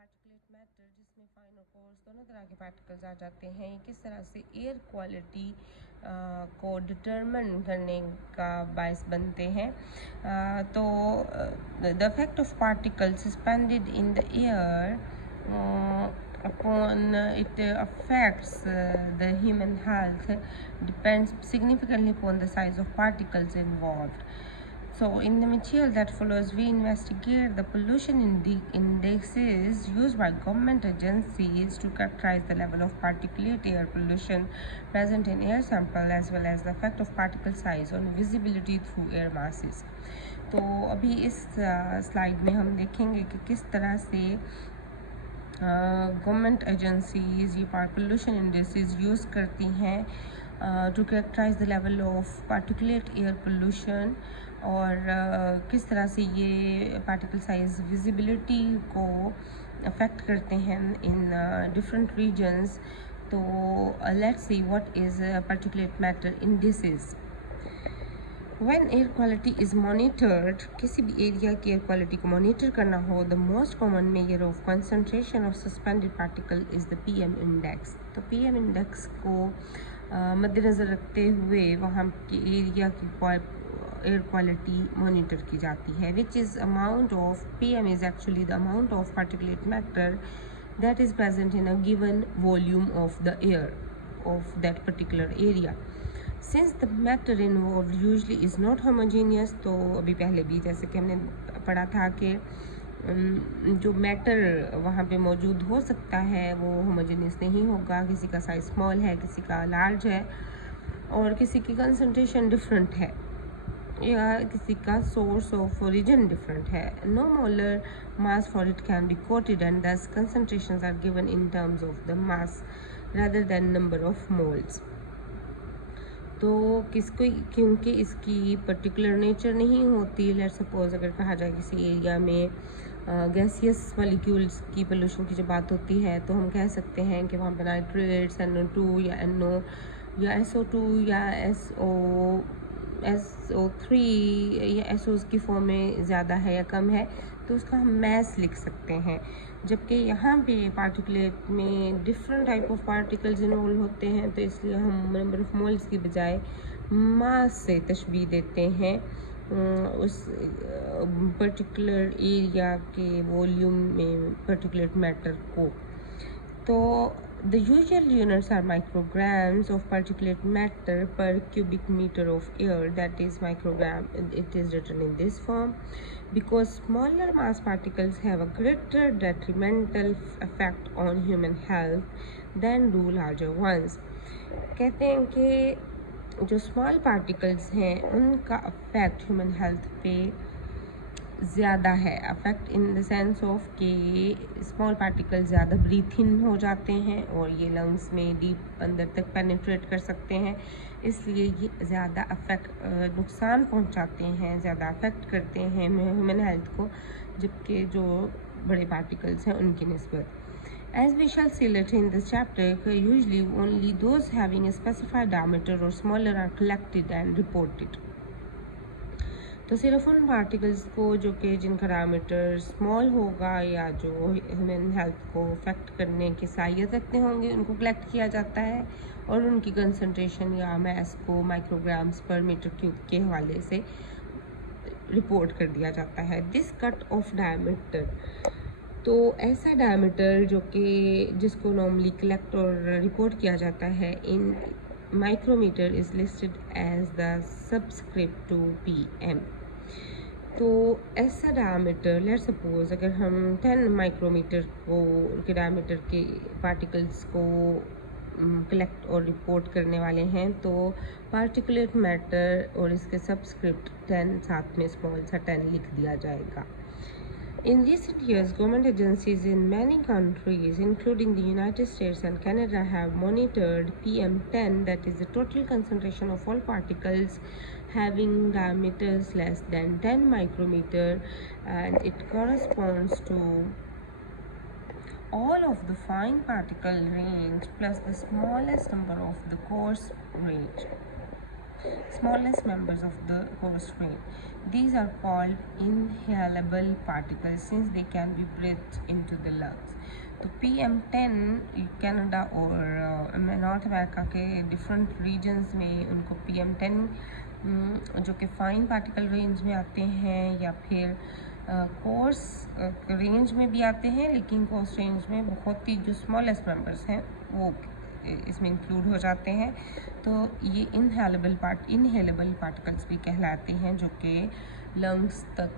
Particulate matter जिसमें fine और course दोनों तरह के पार्टिकल्स आ जाते हैं, किस तरह से एयर क्वालिटी को डिटरमिन करने का बायस बनते हैं। तो the effect of particles suspended in the air upon it affects the human health depends significantly upon the size of particles involved. So in the material that follows, we investigate the pollution indexes used by government agencies to characterize the level of particulate air pollution present in air sample as well as the effect of particle size on visibility through air masses. तो अभी इस slide में हम देखेंगे कि किस तरह से गवर्नमेंट एजेंसीज ये पोल्यूशन इंडेक्सेस यूज़ करती हैं to characterize the level of particulate air pollution, और किस तरह से ये पार्टिकल साइज विजिबिलिटी को अफेक्ट करते हैं इन डिफरेंट रीजन्स। तो let's see what is particulate matter indices. When air quality is monitored, किसी भी एरिया की एयर क्वालिटी को मॉनिटर करना हो, the most common measure of concentration of suspended particle is the PM index. तो PM index को मद्देनज़र रखते हुए वहाँ के एरिया की एयर क्वालिटी मॉनिटर की जाती है, which is amount of PM is actually the amount of particulate matter that is present in a given volume of the air of that particular area. Since the matter involved usually is not homogeneous, तो अभी पहले भी जैसे कि हमने पढ़ा था कि जो मैटर वहाँ पे मौजूद हो सकता है वो होमोजेनियस नहीं होगा, किसी का साइज स्मॉल है, किसी का लार्ज है, और किसी की कंसंट्रेशन डिफरेंट है, या किसी का सोर्स ऑफ ओरिजिन डिफरेंट है। No molar mass for it can be quoted and thus concentrations are given in terms of the mass rather than number of moles. तो किसको, क्योंकि इसकी पर्टिकुलर नेचर नहीं होती, लेट सपोज अगर कहा जाए किसी एरिया में गैसियस मॉलिक्यूल्स की पोल्यूशन की जो बात होती है, तो हम कह सकते हैं कि वहाँ पर नाइट्रेट्स NO2 या NO या SO2 या SO3 या SOs की फॉर्म में ज़्यादा है या कम है, तो उसका हम मैस लिख सकते हैं। जबकि यहाँ पे पार्टिकुलेट में different type of particles involve होते हैं, तो इसलिए हम नंबर ऑफ मोल्स की बजाय मास से तशबीह देते हैं उस पर्टिकुलर एरिया के वॉल्यूम में पर्टिकुलेट मैटर को। तो the usual units are micrograms of particulate matter per cubic meter of air, that is microgram. It is written in this form because smaller mass particles have a greater detrimental effect on human health than do larger ones. कहते हैं कि जो small particles हैं उनका affect human health पे ज़्यादा है। Affect in the sense of कि स्मॉल पार्टिकल ज़्यादा ब्रीथ इन हो जाते हैं और ये लंग्स में डीप अंदर तक पेनिट्रेट कर सकते हैं, इसलिए ये ज़्यादा नुकसान पहुंचाते हैं, ज़्यादा अफेक्ट करते हैं ह्यूमन हेल्थ को, जबकि जो बड़े पार्टिकल्स हैं उनकी निस्बत। As we shall see later in this chapter, usually only those having a specified diameter or smaller are collected and reported. तो सिर्फ उन पार्टिकल्स को जो कि जिनका डायमीटर स्मॉल होगा या जो ह्यूमन हेल्थ को अफेक्ट करने की साहियत रखते होंगे उनको कलेक्ट किया जाता है, और उनकी कंसंट्रेशन या मैस को माइक्रोग्राम्स पर मीटर क्यूब के हवाले से रिपोर्ट कर दिया जाता है। दिस कट ऑफ डायमीटर, तो ऐसा डायमीटर जो कि जिसको नॉर्मली कलेक्ट और रिपोर्ट किया जाता है in micrometer is listed as the subscript to PM। तो ऐसा डायमीटर, लेट सपोज अगर हम 10 माइक्रोमीटर के डायमीटर के पार्टिकल्स को कलेक्ट और रिपोर्ट करने वाले हैं, तो पार्टिकुलेट मैटर और इसके सबस्क्रिप्ट 10 साथ में स्मॉल सा 10 लिख दिया जाएगा। In recent years, government agencies in many countries, including the United States and Canada, have monitored PM10, that is the total concentration of all particles having diameters less than 10 micrometer, and it corresponds to all of the fine particle range plus the smallest number of the coarse range. smallest members of the host range. These are called inhalable particles since they can be breathed into the lungs. तो PM10 Canada और north America के different regions में उनको PM10 जो कि fine particle range में आते हैं या फिर कोर्स रेंज में भी आते हैं, लेकिन कोर्स रेंज में बहुत ही जो स्मॉलेस्ट मेंबर्स हैं वो इसमें इंक्लूड हो जाते हैं। तो ये इनहेलेबल पार्टिकल्स भी कहलाते हैं जो कि लंग्स तक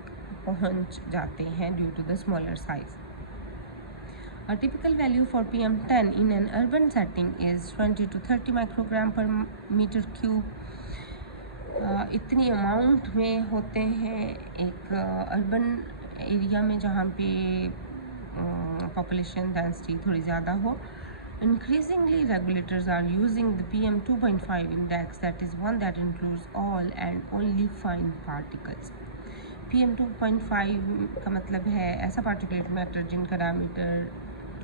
पहुंच जाते हैं due to the smaller size. A typical value for PM10 in an urban setting is 20 to 30 microgram per meter cube. इतनी अमाउंट में होते हैं एक अर्बन एरिया में जहाँ पे पॉपुलेशन डेंसिटी थोड़ी ज़्यादा हो। Increasingly, regulators are using the PM 2.5 index, that is one that includes all and only fine particles. PM 2.5 का मतलब है ऐसा पार्टिकुलेट मैटर जिनका डायमीटर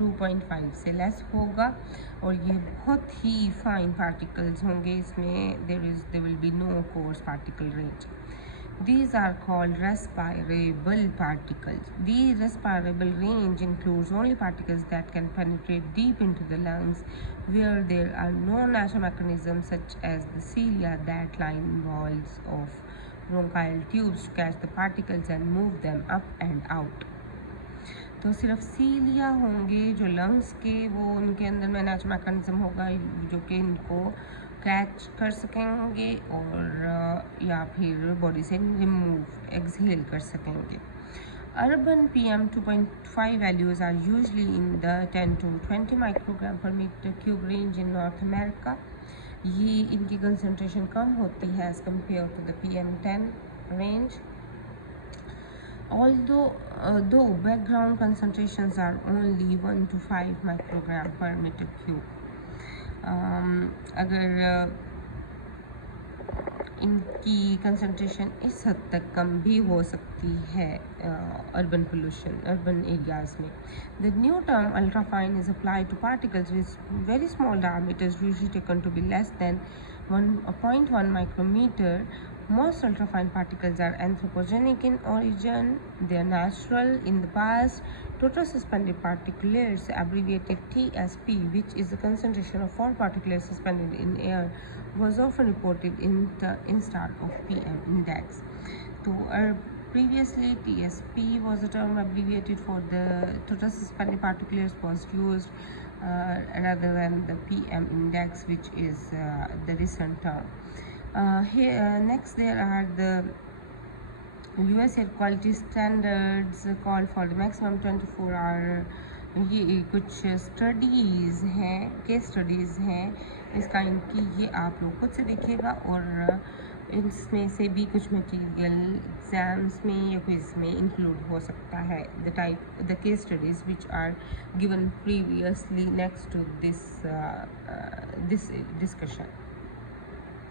2.5 से लेस होगा और ये बहुत ही फाइन पार्टिकल्स होंगे। इसमें there will be no coarse particle range. These are called respirable particles. The respirable range includes only particles that can penetrate deep into the lungs where there are no natural mechanisms such as the cilia that line walls of bronchial tubes to catch the particles and move them up and out. तो सिर्फ सीलिया होंगे जो lungs के, वो उनके अंदर में natural mechanism होगा जो कि इनको कैच कर सकेंगे और या फिर बॉडी से रिमूव एक्सहेल कर सकेंगे। Urban PM 2.5 values are usually in the 10 to 20 microgram per metre cube range in North America. ये इनकी कंसनट्रेशन कम होती है as compare to the PM10 range. Though background concentrations are only 1 to 5 microgram per meter cube. अगर इनकी concentration इस हद तक कम भी हो सकती है अर्बन एरियाज़ में। The new term ultrafine is applied to particles with very small diameters, usually taken to be less than 1.1 micrometer. Most ultrafine particles are anthropogenic in origin. They are natural. In the past, total suspended particulates, abbreviated TSP, which is the concentration of all particulates suspended in air, was often reported instead of PM index. So, previously, TSP was a term abbreviated for the total suspended particulates was used rather than the PM index, which is the recent term. Next there are the US air quality standards call for the maximum 24 hour। ये कुछ studies हैं, case studies हैं इसका इनकी, ये आप लोग खुद से देखिएगा और इसमें से भी कुछ मटेरियल एग्ज़ाम्स में या क्विज़ में इंक्लूड हो सकता है। The case studies which are given previously next to this discussion.